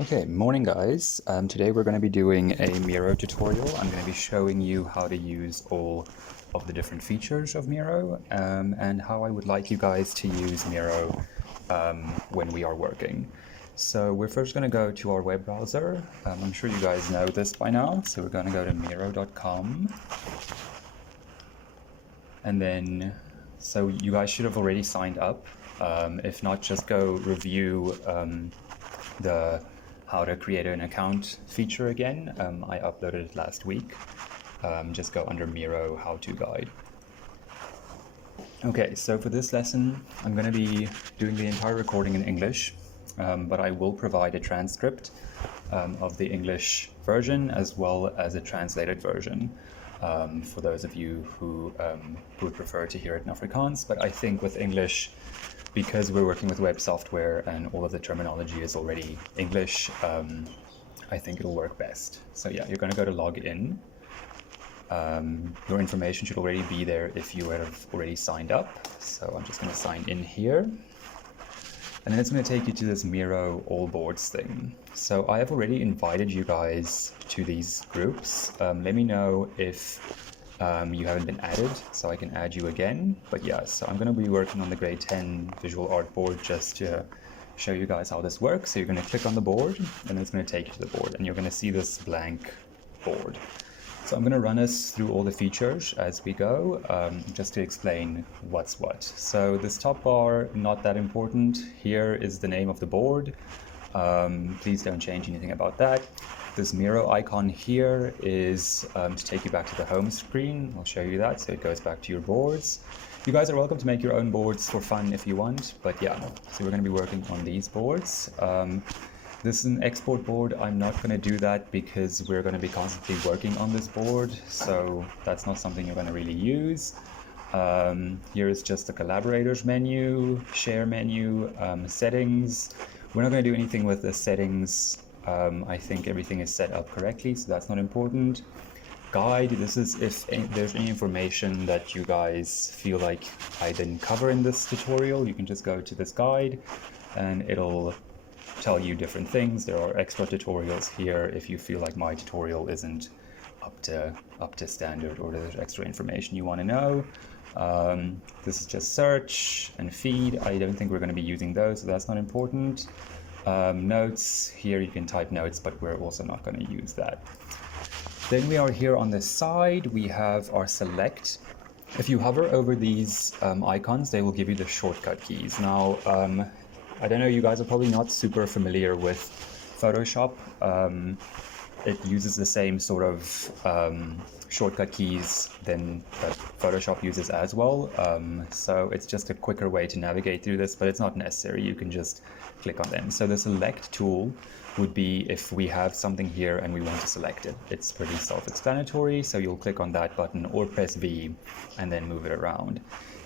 Okay, morning guys. Today we're going to be doing a Miro tutorial. I'm going to be showing you how to use all of the different features of Miro and how I would like you guys to use Miro when we are working. So we're first going to go to our web browser. I'm sure you guys know this by now. So we're going to go to miro.com. And then, so you guys should have already signed up. If not, just go review the how to create an account feature again. I uploaded it last week. Just go under Miro how-to guide. Okay, so for this lesson, I'm going to be doing the entire recording in English, but I will provide a transcript of the English version as well as a translated version for those of you who would prefer to hear it in Afrikaans. But I think with English, because we're working with web software and all of the terminology is already English, I think it'll work best. So yeah, you're going to go to log in. Your information should already be there if you have already signed up. So I'm just going to sign in here. And then it's going to take you to this Miro all boards thing. So I have already invited you guys to these groups. Let me know if you haven't been added, so I can add you again. But yeah, so I'm going to be working on the grade 10 visual art board just to show you guys how this works. So you're going to click on the board and it's going to take you to the board and you're going to see this blank board. So I'm going to run us through all the features as we go, just to explain what's what. So this top bar, not that important. Here is the name of the board. Please don't change anything about that. This Miro icon here is to take you back to the home screen. I'll show you that, so it goes back to your boards. You guys are welcome to make your own boards for fun if you want, but yeah, so we're going to be working on these boards. This is an export board. I'm not going to do that because we're going to be constantly working on this board, so that's not something you're going to really use. Here is just the collaborators menu, share menu, settings. We're not going to do anything with the settings. I think everything is set up correctly, so that's not important. Guide, this is if there's any information that you guys feel like I didn't cover in this tutorial, you can just go to this guide and it'll tell you different things. There are extra tutorials here if you feel like my tutorial isn't up to standard or there's extra information you want to know. This is just search and feed. I don't think we're going to be using those, so that's not important. Notes, here you can type notes, but we're also not going to use that. Then we are here on the side, we have our select. If you hover over these icons, they will give you the shortcut keys. Now, I don't know, you guys are probably not super familiar with Photoshop. It uses the same sort of shortcut keys than that Photoshop uses as well. So it's just a quicker way to navigate through this, but it's not necessary. You can just click on them. So the select tool would be if we have something here and we want to select it. It's pretty self-explanatory. So you'll click on that button or press V and then move it around.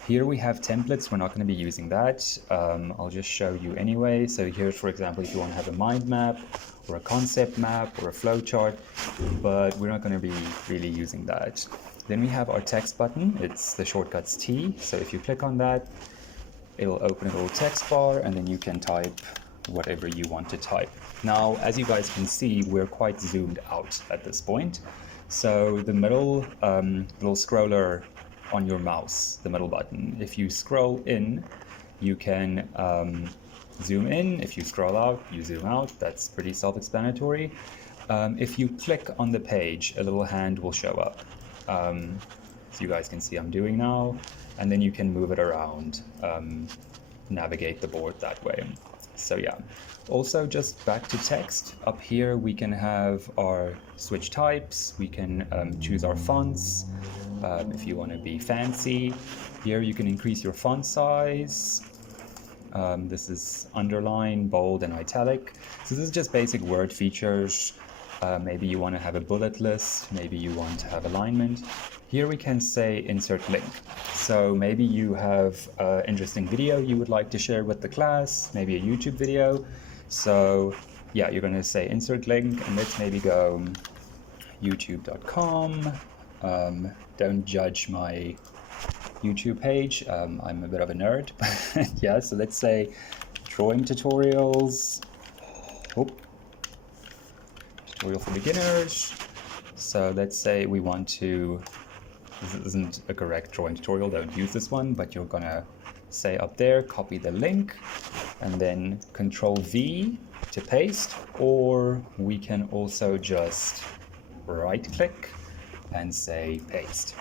Here we have templates. We're not going to be using that. I'll just show you anyway. So here's, for example, if you want to have a mind map or a concept map or a flow chart, but we're not going to be really using that. Then we have our text button. It's the shortcuts T. So if you click on that, it'll open a little text bar and then you can type whatever you want to type. Now, as you guys can see, we're quite zoomed out at this point. So the middle little scroller on your mouse, the middle button, if you scroll in, you can zoom in. If you scroll out, you zoom out. That's pretty self-explanatory. If you click on the page, a little hand will show up. So you guys can see I'm doing now, and then you can move it around, navigate the board that way. So yeah, also just back to text. Up here we can have our switch types, we can choose our fonts if you want to be fancy. Here you can increase your font size. This is underline, bold, and italic. So this is just basic word features. Maybe you want to have a bullet list, maybe you want to have alignment. Here we can say insert link. So maybe you have an interesting video you would like to share with the class, maybe a YouTube video. So yeah, you're going to say insert link, and let's maybe go youtube.com. Don't judge my YouTube page. I'm a bit of a nerd. Yeah, so let's say drawing tutorials. Oh, tutorial for beginners. So let's say we want to, this isn't a correct drawing tutorial, don't use this one, but you're gonna say up there, copy the link, and then Control V to paste, or we can also just right click and say paste.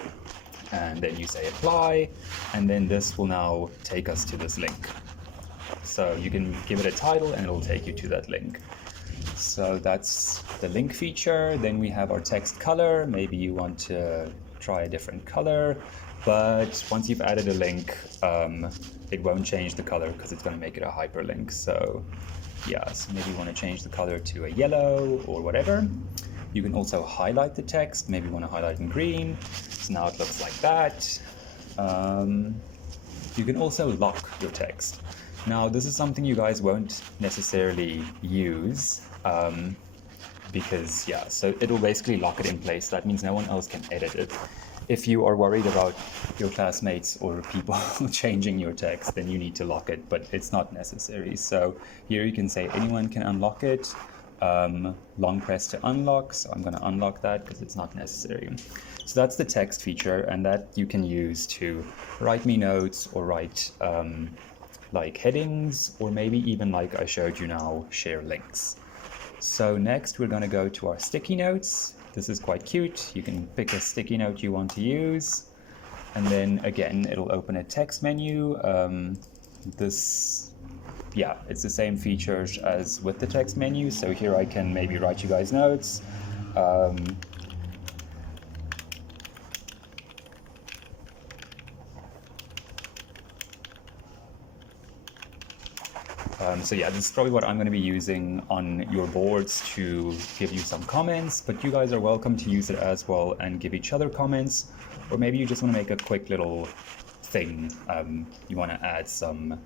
And then you say apply, and then this will now take us to this link. So you can give it a title and it'll take you to that link. So that's the link feature. Then we have our text color. Maybe you want to try a different color, but once you've added a link, it won't change the color because it's going to make it a hyperlink. So yeah, so maybe you want to change the color to a yellow or whatever. You can also highlight the text. Maybe you want to highlight in green. So now it looks like that. You can also lock your text. Now this is something you guys won't necessarily use because yeah, so it'll basically lock it in place. That means no one else can edit it. If you are worried about your classmates or people changing your text, then you need to lock it, but it's not necessary. So here you can say anyone can unlock it. Long press to unlock, so I'm going to unlock that because it's not necessary. So that's the text feature, and that you can use to write me notes or write like headings, or maybe even like I showed you now, share links. So next we're going to go to our sticky notes. This is quite cute. You can pick a sticky note you want to use, and then again it'll open a text menu. Yeah, it's the same features as with the text menu. So here I can maybe write you guys notes. So yeah, this is probably what I'm going to be using on your boards to give you some comments, but you guys are welcome to use it as well and give each other comments, or maybe you just want to make a quick little thing. You want to add some,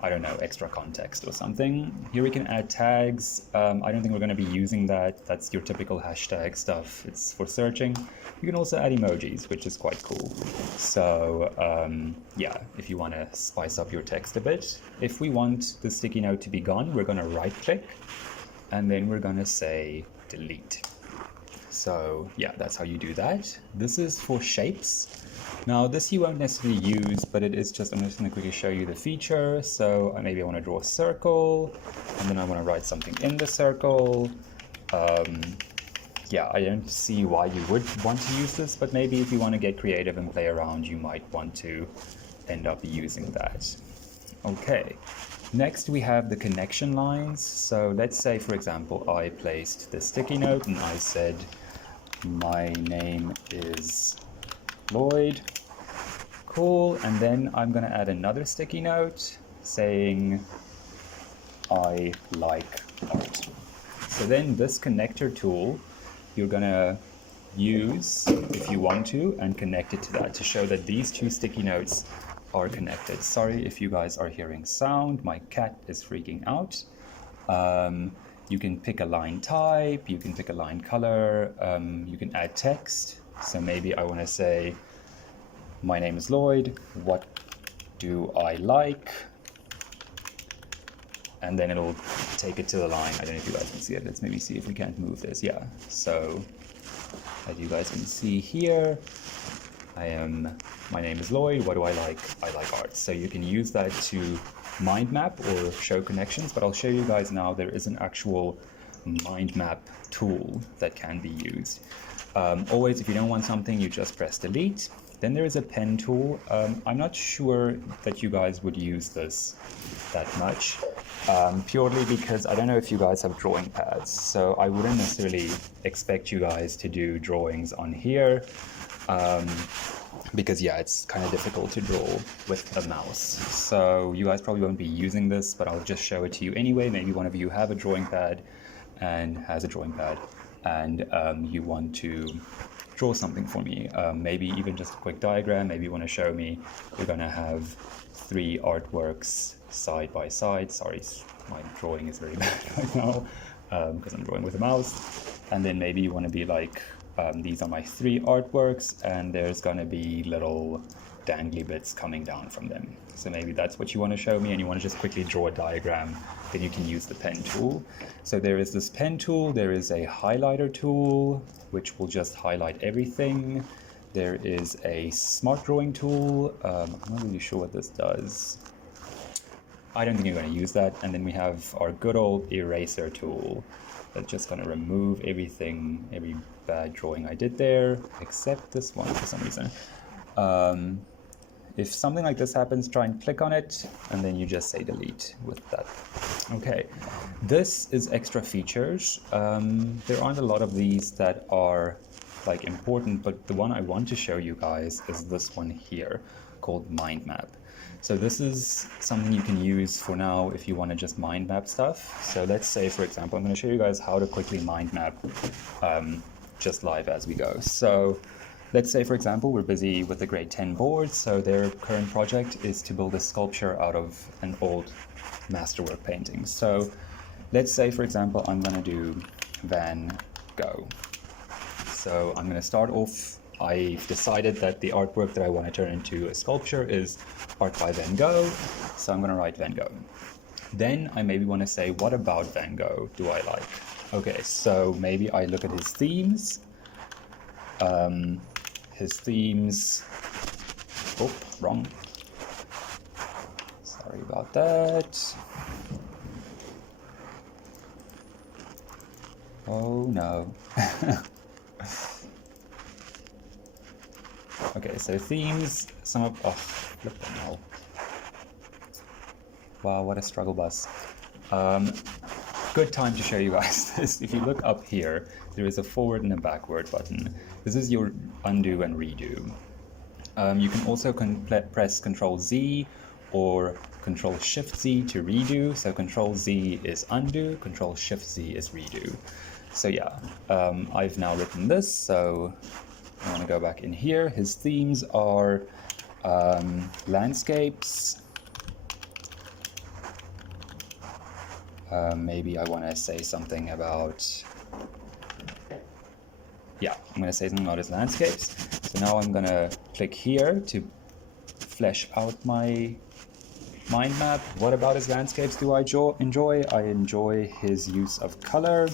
I don't know, extra context or something. Here we can add tags. I don't think we're going to be using that. That's your typical hashtag stuff. It's for searching. You can also add emojis, which is quite cool. So yeah, if you want to spice up your text a bit. If we want the sticky note to be gone, we're going to right click and then we're going to say delete. So yeah, that's how you do that. This is for shapes. Now this you won't necessarily use, but it is just, I'm just going to quickly show you the feature. So maybe I want to draw a circle, and then I want to write something in the circle. Yeah, I don't see why you would want to use this, but maybe if you want to get creative and play around, you might want to end up using that. Okay, next we have the connection lines. So let's say, for example, I placed the sticky note and I said, my name is Lloyd. Cool, and then I'm going to add another sticky note saying I like art. So then this connector tool you're going to use if you want to and connect it to that to show that these two sticky notes are connected. Sorry if you guys are hearing sound, my cat is freaking out. You can pick a line type, you can pick a line color, you can add text. So maybe I want to say, my name is Lloyd, what do I like? And then it'll take it to the line. I don't know if you guys can see it. Let's maybe see if we can't move this. Yeah, so as you guys can see here, my name is Lloyd, what do I like? I like art. So you can use that to mind map or show connections, but I'll show you guys now there is an actual mind map tool that can be used. Always, if you don't want something, you just press delete. Then there is a pen tool. I'm not sure that you guys would use this that much, purely because I don't know if you guys have drawing pads. So I wouldn't necessarily expect you guys to do drawings on here, because yeah, it's kind of difficult to draw with a mouse. So you guys probably won't be using this, but I'll just show it to you anyway. Maybe one of you have a drawing pad and has a drawing pad, and you want to draw something for me, maybe even just a quick diagram. Maybe you want to show me we're going to have 3 artworks side by side. Sorry, my drawing is very bad right now because I'm drawing with a mouse. And then maybe you want to be like, these are my 3 artworks, and there's going to be little dangly bits coming down from them. So maybe that's what you want to show me, and you want to just quickly draw a diagram, then you can use the pen tool. So there is this pen tool, there is a highlighter tool, which will just highlight everything. There is a smart drawing tool. I'm not really sure what this does. I don't think you're going to use that. And then we have our good old eraser tool that's just going to remove everything, every bad drawing I did there, except this one for some reason. If something like this happens, try and click on it, and then you just say delete with that. Okay, this is extra features. There aren't a lot of these that are like important, but the one I want to show you guys is this one here called mind map. So this is something you can use for now if you want to just mind map stuff. So let's say, for example, I'm going to show you guys how to quickly mind map just live as we go. So let's say, for example, we're busy with the grade 10 board. So their current project is to build a sculpture out of an old masterwork painting. So let's say, for example, I'm going to do Van Gogh. So I'm going to start off. I've decided that the artwork that I want to turn into a sculpture is art by Van Gogh, so I'm going to write Van Gogh. Then I maybe want to say, what about Van Gogh do I like? Okay, so maybe I look at his themes. Oh, wrong. Sorry about that. Oh no. Okay, so themes, some of, oh, flip them all. Wow, what a struggle bus. Good time to show you guys this. If you look up here, there is a forward and a backward button. This is your undo and redo. You can also press Control Z or Control Shift Z to redo. So Control Z is undo, Control Shift Z is redo. So yeah, I've now written this, so I want to go back in here. His themes are landscapes. Maybe I want to say something about, yeah, I'm going to say something about his landscapes. So now I'm going to click here to flesh out my mind map. What about his landscapes do I enjoy? I enjoy his use of color.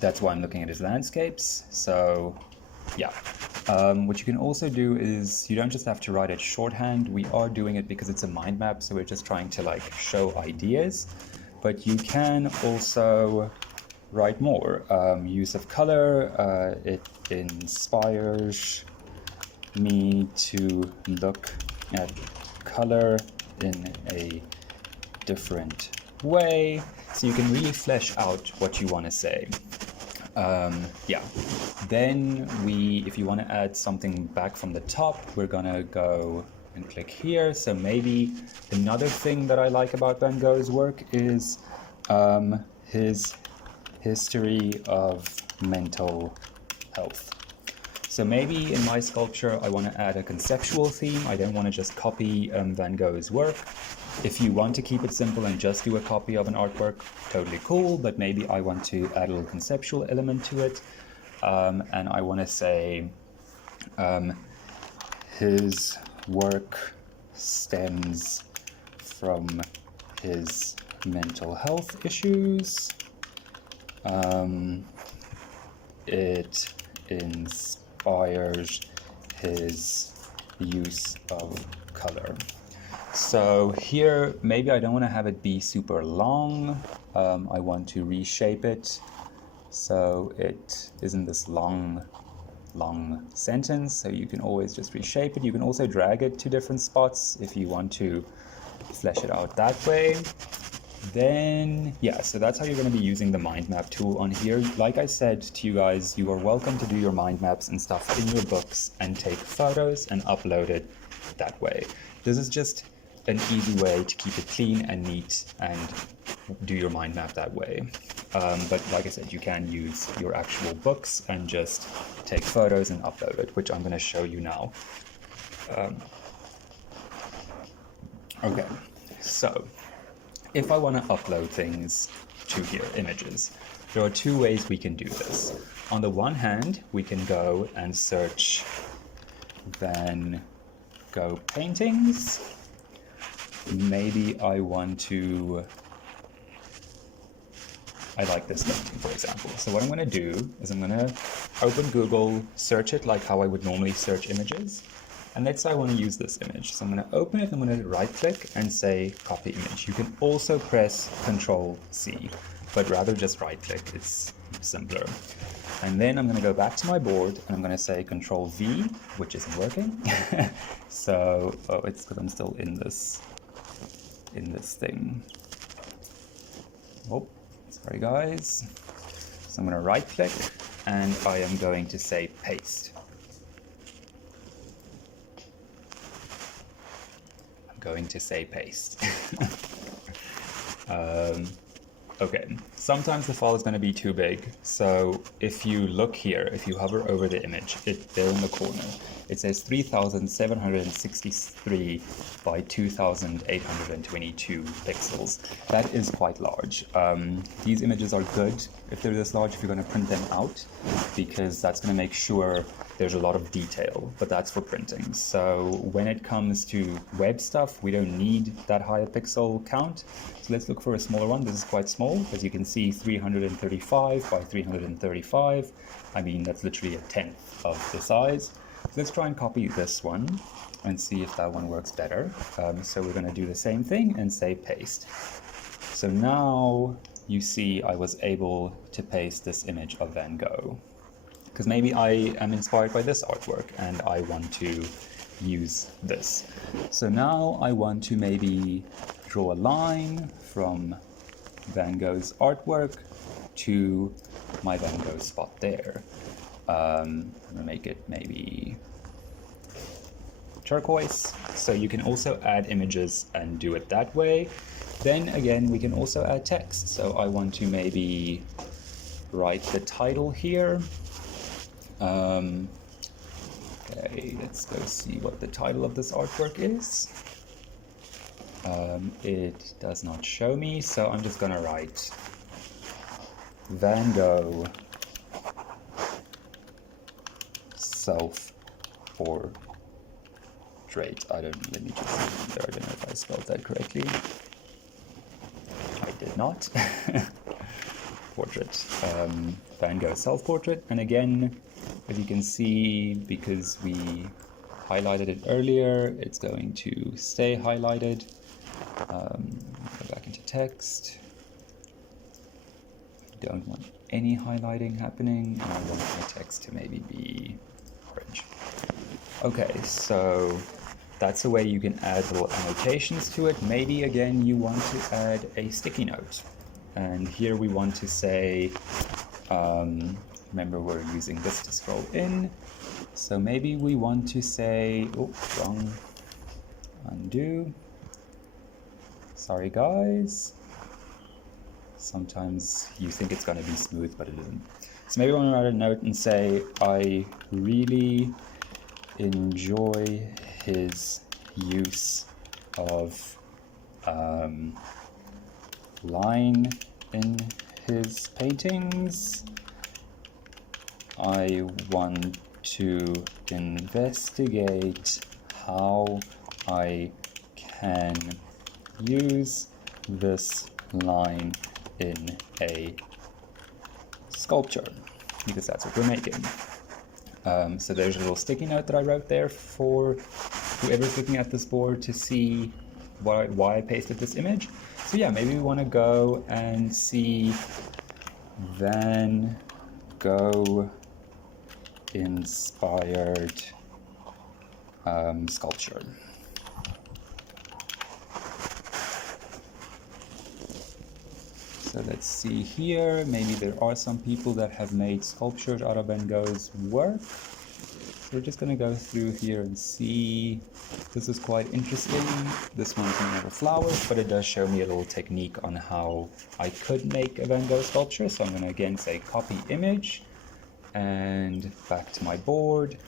That's why I'm looking at his landscapes. So yeah, what you can also do is you don't just have to write it shorthand. We are doing it because it's a mind map, so we're just trying to like show ideas, but you can also write more. Use of color, it inspires me to look at color in a different way. So you can really flesh out what you want to say. Yeah, then if you want to add something back from the top, we're gonna go and click here. So maybe another thing that I like about Van Gogh's work is his history of mental health. So maybe in my sculpture, I want to add a conceptual theme. I don't want to just copy Van Gogh's work. If you want to keep it simple and just do a copy of an artwork, totally cool, but maybe I want to add a little conceptual element to it. And I want to say his work stems from his mental health issues. It inspires his use of color. So here, maybe I don't want to have it be super long. I want to reshape it so it isn't this long sentence. So you can always just reshape it. You can also drag it to different spots if you want to flesh it out that way. Then, yeah, so that's how you're going to be using the mind map tool on here. Like I said to you guys, you are welcome to do your mind maps and stuff in your books and take photos and upload it that way. This is just an easy way to keep it clean and neat and do your mind map that way. But like I said, you can use your actual books and just take photos and upload it, which I'm going to show you now. Okay, so if I want to upload things to here, images, there are two ways we can do this. On the one hand, we can go and search Van Gogh paintings. Maybe I like this painting, for example. So what I'm going to do is I'm going to open Google, search it like how I would normally search images. And let's say I want to use this image. So I'm going to open it, I'm going to right click and say copy image. You can also press Control C, but rather just right click, it's simpler. And then I'm going to go back to my board and I'm going to say Control V, which isn't working. So, it's because I'm still in this thing. Oh, sorry guys. So I'm going to right click and I am going to say paste. Going to say paste. Okay, sometimes the file is going to be too big, so if you look here, if you hover over the image, there in the corner, it says 3,763 by 2,822 pixels. That is quite large. These images are good if they're this large if you're going to print them out, because that's going to make sure there's a lot of detail, but that's for printing. So when it comes to web stuff, we don't need that high a pixel count. So let's look for a smaller one. This is quite small, as you can see, 335 by 335. I mean, that's literally a tenth of the size. So let's try and copy this one and see if that one works better. So we're going to do the same thing and say paste. So now you see I was able to paste this image of Van Gogh, because maybe I am inspired by this artwork and I want to use this. So now I want to maybe draw a line from Van Gogh's artwork to my Van Gogh spot there. I'm gonna make it maybe turquoise. So you can also add images and do it that way. Then again, we can also add text. So I want to maybe write the title here. Okay, let's go see what the title of this artwork is. It does not show me, so I'm just gonna write Van Gogh self-portrait. Let me just see there. I don't know if I spelled that correctly. I did not. Portrait. Van Gogh self-portrait. And again, as you can see, because we highlighted it earlier, it's going to stay highlighted. Go back into text. Don't want any highlighting happening, and I want my text to maybe be orange. Okay, so that's a way you can add little annotations to it. Maybe again you want to add a sticky note, and here we want to say, remember we're using this to scroll in, so maybe we want to say, oh, wrong, undo. Sorry guys. Sometimes you think it's going to be smooth, but it isn't. So maybe I want to write a note and say, I really enjoy his use of line in his paintings. I want to investigate how I can use this line in a sculpture, because that's what we're making. So there's a little sticky note that I wrote there for whoever's looking at this board to see why I pasted this image. So yeah, maybe we want to go and see Van Gogh inspired sculpture. So let's see here, maybe there are some people that have made sculptures out of Van Gogh's work. We're just going to go through here and see. This is quite interesting. This one's made of flowers, but it does show me a little technique on how I could make a Van Gogh sculpture. So I'm going to again say copy image, and back to my board,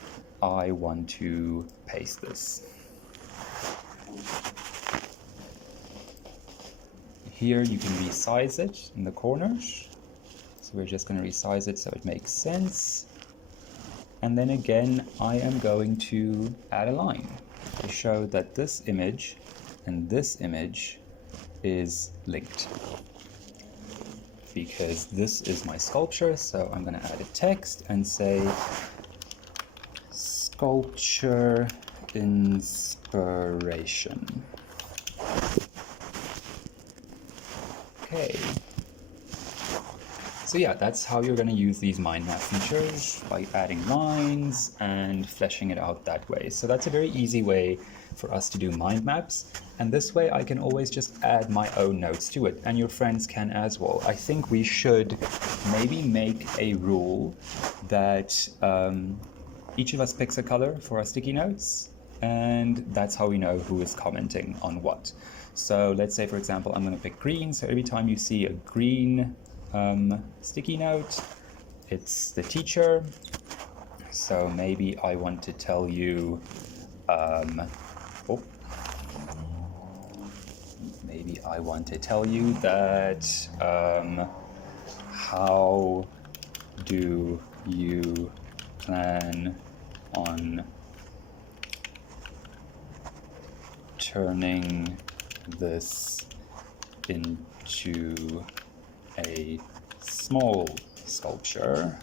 I want to paste this. Here you can resize it in the corners. So we're just going to resize it so it makes sense. And then again, I am going to add a line to show that this image and this image is linked. Because this is my sculpture, so I'm going to add a text and say sculpture inspiration. Okay. So yeah, that's how you're going to use these mind map features, by adding lines and fleshing it out that way. So that's a very easy way for us to do mind maps. And this way I can always just add my own notes to it, and your friends can as well. I think we should maybe make a rule that each of us picks a color for our sticky notes, and that's how we know who is commenting on what. So let's say, for example, I'm going to pick green. So every time you see a green sticky note, it's the teacher. So maybe I want to tell you, maybe I want to tell you that how do you plan on turning this into a small sculpture?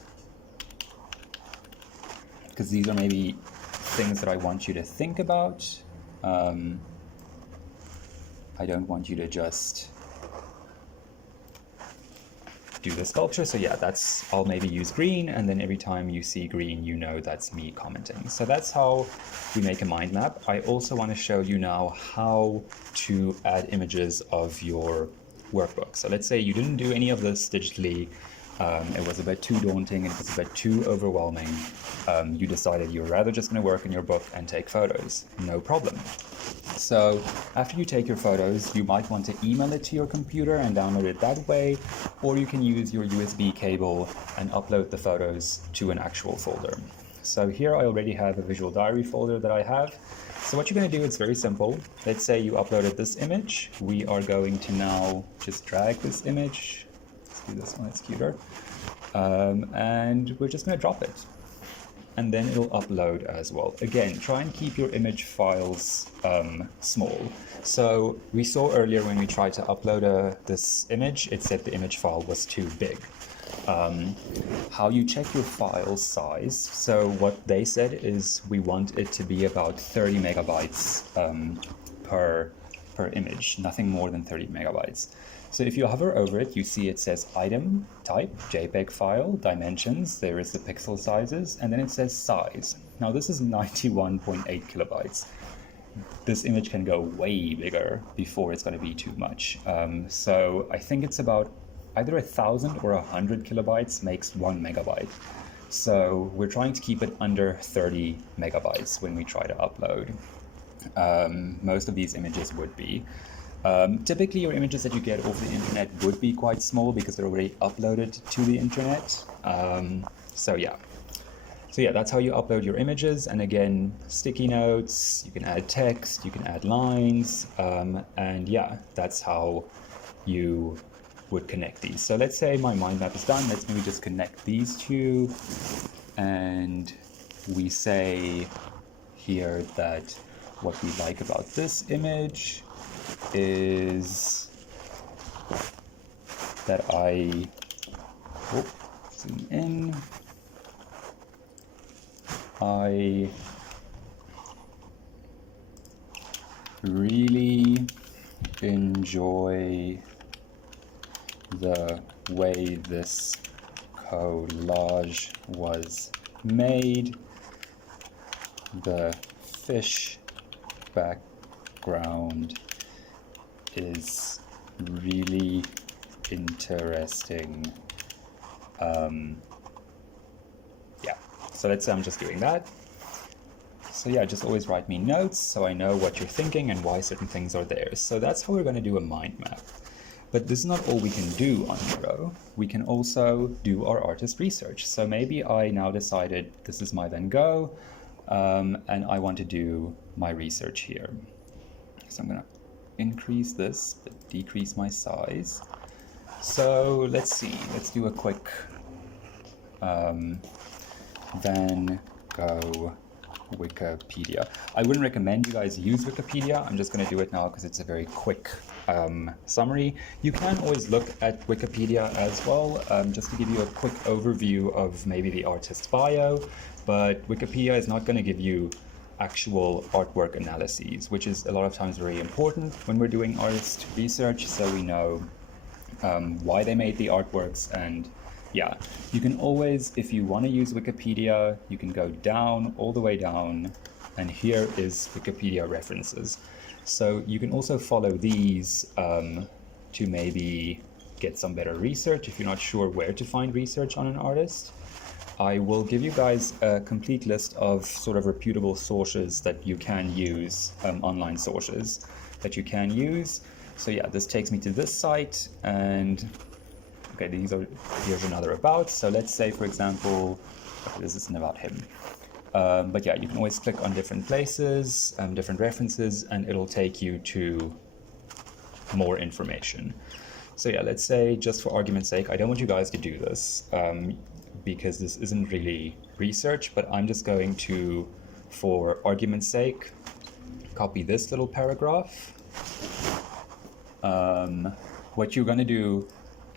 Because these are maybe things that I want you to think about. I don't want you to just do the sculpture. So yeah, I'll maybe use green, and then every time you see green, you know that's me commenting. So that's how we make a mind map. I also want to show you now how to add images of your workbook. So let's say you didn't do any of this digitally. It was a bit too daunting, and it was a bit too overwhelming. You decided you were rather just going to work in your book and take photos. No problem. So after you take your photos, you might want to email it to your computer and download it that way, or you can use your USB cable and upload the photos to an actual folder. So here I already have a visual diary folder that I have. So what you're going to do, it's very simple. Let's say you uploaded this image. We are going to now just drag this image. Let's do this one, it's cuter. And we're just going to drop it. And then it'll upload as well. Again, try and keep your image files small. So we saw earlier when we tried to upload this image, it said the image file was too big. How you check your file size, so what they said is we want it to be about 30 megabytes per image, nothing more than 30 megabytes. So if you hover over it, you see it says item, type, JPEG file, dimensions, there is the pixel sizes, and then it says size. Now this is 91.8 kilobytes. This image can go way bigger before it's going to be too much. So I think it's about either 1,000 or 100 kilobytes makes 1 megabyte. So we're trying to keep it under 30 megabytes when we try to upload. Most of these images would be. Typically your images that you get off the internet would be quite small because they're already uploaded to the internet. So yeah, that's how you upload your images. And again, sticky notes, you can add text, you can add lines, and yeah, that's how you would connect these. So let's say my mind map is done. Let's maybe just connect these two, and we say here that what we like about this image is that zoom in, I really enjoy the way this collage was made. The fish background is really interesting. Yeah, so let's say I'm just doing that. So yeah, just always write me notes so I know what you're thinking and why certain things are there. So that's how we're going to do a mind map. But this is not all we can do on Miro. We can also do our artist research. So maybe I now decided this is my Van Gogh, and I want to do my research here. So I'm going to increase this, but decrease my size. So let's see, let's do a quick Van Gogh Wikipedia. I wouldn't recommend you guys use Wikipedia. I'm just going to do it now because it's a very quick summary. You can always look at Wikipedia as well, just to give you a quick overview of maybe the artist's bio, but Wikipedia is not going to give you actual artwork analyses, which is a lot of times very important when we're doing artist research, so we know why they made the artworks. And yeah, you can always, if you want to use Wikipedia, you can go down, all the way down, and here is Wikipedia references. So you can also follow these to maybe get some better research if you're not sure where to find research on an artist. I will give you guys a complete list of sort of reputable sources that you can use, online sources that you can use. So yeah, this takes me to this site, and okay, here's another about. So let's say, for example, okay, this isn't about him. But yeah, you can always click on different places, different references, and it'll take you to more information. So yeah, let's say, just for argument's sake, I don't want you guys to do this because this isn't really research, but I'm just going to, for argument's sake, copy this little paragraph. What you're going to do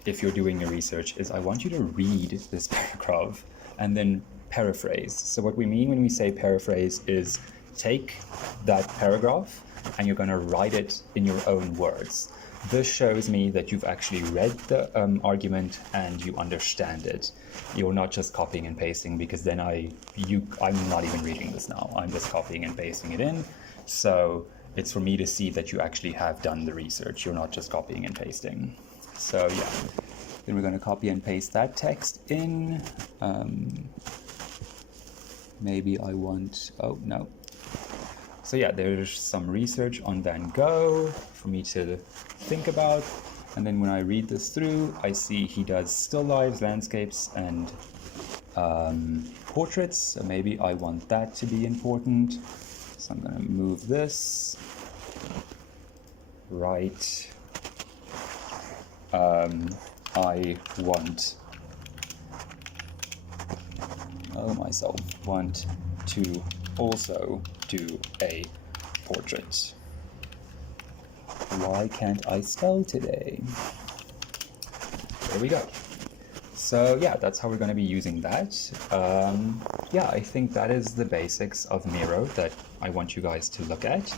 if you're doing your research is I want you to read this paragraph and then paraphrase. So what we mean when we say paraphrase is take that paragraph and you're going to write it in your own words. This shows me that you've actually read the argument and you understand it. You're not just copying and pasting, because then I'm not even reading this now. I'm just copying and pasting it in. So it's for me to see that you actually have done the research. You're not just copying and pasting. So yeah, then we're going to copy and paste that text in. Maybe I want, oh no. So yeah, there's some research on Van Gogh for me to think about. And then when I read this through, I see he does still lifes, landscapes, and portraits. So maybe I want that to be important. So I'm going to move this. Right. I want, oh my soul, want to also do a portrait. Why can't I spell today? There we go. So yeah, that's how we're going to be using that. Yeah, I think that is the basics of Miro that I want you guys to look at.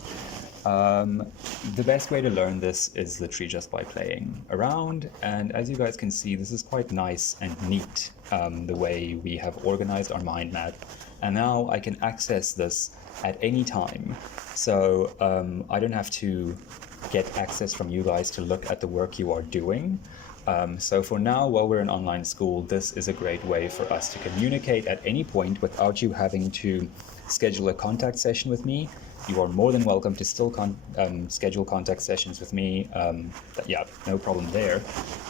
The best way to learn this is literally just by playing around, and as you guys can see, this is quite nice and neat, the way we have organized our mind map, and now I can access this at any time. So I don't have to get access from you guys to look at the work you are doing. So for now, while we're in online school, this is a great way for us to communicate at any point without you having to schedule a contact session with me. You are more than welcome to still schedule contact sessions with me. Yeah, no problem there.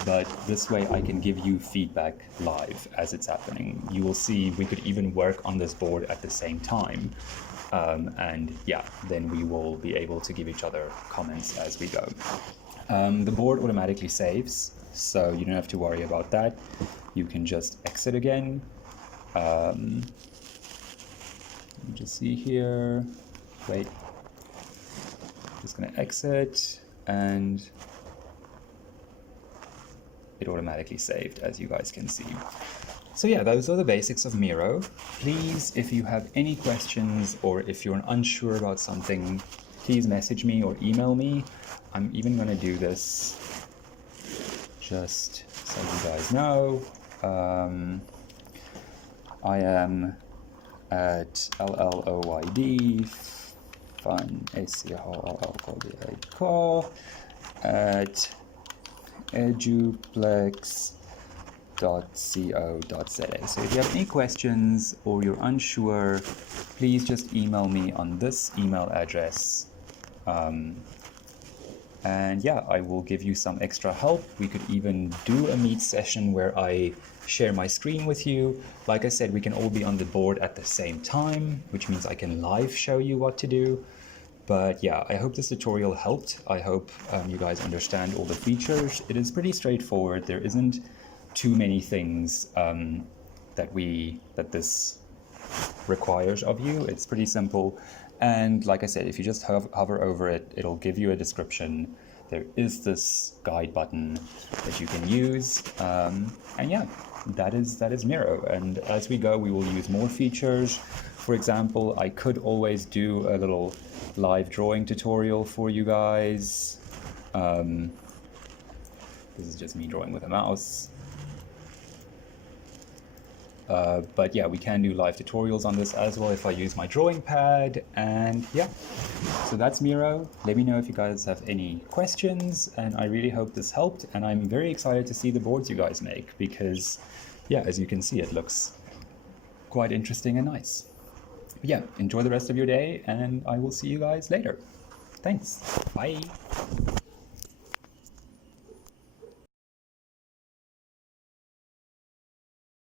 But this way I can give you feedback live as it's happening. You will see we could even work on this board at the same time. And yeah, then we will be able to give each other comments as we go. The board automatically saves, so you don't have to worry about that. You can just exit again. Let me just see here. Wait, just gonna exit, and it automatically saved, as you guys can see. So yeah, those are the basics of Miro. Please, if you have any questions or if you're unsure about something, please message me or email me. I'm even gonna do this just so you guys know. I am at LLOYD fun call at eduplex.co.za. So if you have any questions or you're unsure, please just email me on this email address. And yeah, I will give you some extra help. We could even do a meet session where I share my screen with you. Like I said, we can all be on the board at the same time, which means I can live show you what to do. But yeah, I hope this tutorial helped. I hope you guys understand all the features. It is pretty straightforward. There isn't too many things that this requires of you. It's pretty simple. And like I said, if you just hover over it, it'll give you a description. There is this guide button that you can use. And yeah, that is Miro. And as we go, we will use more features. For example, I could always do a little live drawing tutorial for you guys. This is just me drawing with a mouse. But yeah, we can do live tutorials on this as well if I use my drawing pad. And yeah, so that's Miro. Let me know if you guys have any questions, and I really hope this helped. And I'm very excited to see the boards you guys make because, yeah, as you can see, it looks quite interesting and nice. But yeah, enjoy the rest of your day, and I will see you guys later. Thanks. Bye.